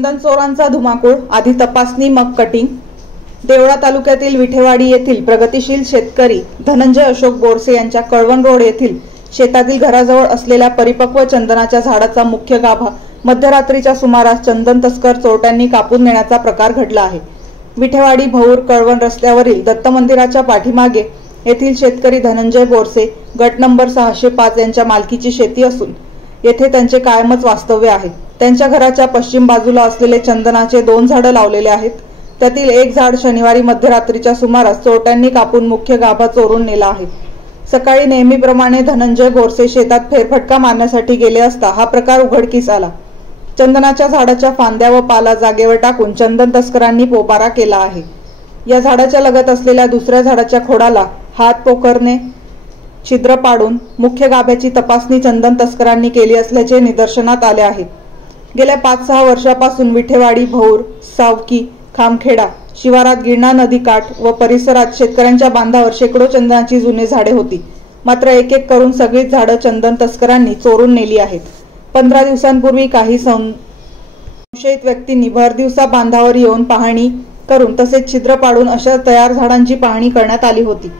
चंदन चोरांचा धुमाकूळ, आधी तपासणी मग कटिंग। देवळा तालुक्यातील विठेवाडी येथील प्रगतिशील शेतकरी धनंजय अशोक बोरसे यांच्या कळवण रोड येथील शेतातील घराजवळ असलेल्या परिपक्व चंदनाच्या झाडाचा मुख्य गाभा मध्यरात्रीच्या सुमारास चंदन तस्कर चोरट्यांनी कापून नेण्याचा प्रकार घडला आहे। विठेवाडी भौर कळवण रस्त्यावरील दत्त मंदिराच्या पाठीमागे येथील शेतकरी धनंजय बोरसे गट नंबर 605 यांच्या मालकीची शेती असून येथे त्यांचे कायमच वास्तव्य आहे। त्यांच्या घराच्या पश्चिम बाजूला असलेले चंदनाचे 2 झाडं लावलेले आहेत। त्यातील एक झाड शनिवारी मध्यरात्रीच्या सुमारास चोरट्यांनी कापून मुख्य गाभा चोरून नेला आहे। सकाळी नेहमीप्रमाणे धनंजय बोरसे शेतात फेरफटका मारण्यासाठी गेले असता हा प्रकार उघडकीस आला। चंदनाच्या झाडाच्या फांद्या व पाला जागेवर टाकून चंदन तस्करांनी पोबारा केला आहे। या झाडाच्या लगत असलेल्या दुसऱ्या झाडाच्या खोडाला हात पोखरने छिद्र पाडून मुख्य गाभ्याची तपासणी चंदन तस्करांनी केली असल्याचे निदर्शनात आले आहे। गेल्या 5-6 वर्षापासून विठेवाडी भौर सावकी खामखेडा शिवारात गिरणा नदी काठ व परिसरात शेतकऱ्यांच्या बांधावर शेकडो चंदनाची जुने झाडे होती। मात्र एक एक करून सगळीच झाडं चंदन तस्करांनी चोरून नेली आहेत। 15 दिवसांपूर्वी काही संशयित व्यक्तींनी भर दिवसा बांधावर येऊन पाहणी करून तसेच छिद्र पाडून अशा तयार झाडांची पाहणी करण्यात आली होती।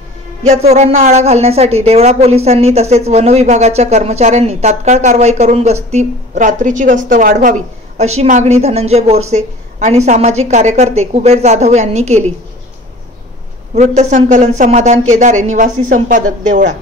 या चोरांना आळा घालण्यासाठी देवळा पोलिसांनी तसेच वन विभागाच्या कर्मचाऱ्यांनी तात्काळ कारवाई करून रात्रीची गस्त वाढवावी अशी मागणी धनंजय बोरसे आणि सामाजिक कार्यकर्ते कुबेर जाधव यांनी केली। वृत्तसंकलन समाधान केदारे, निवासी संपादक, देवळा।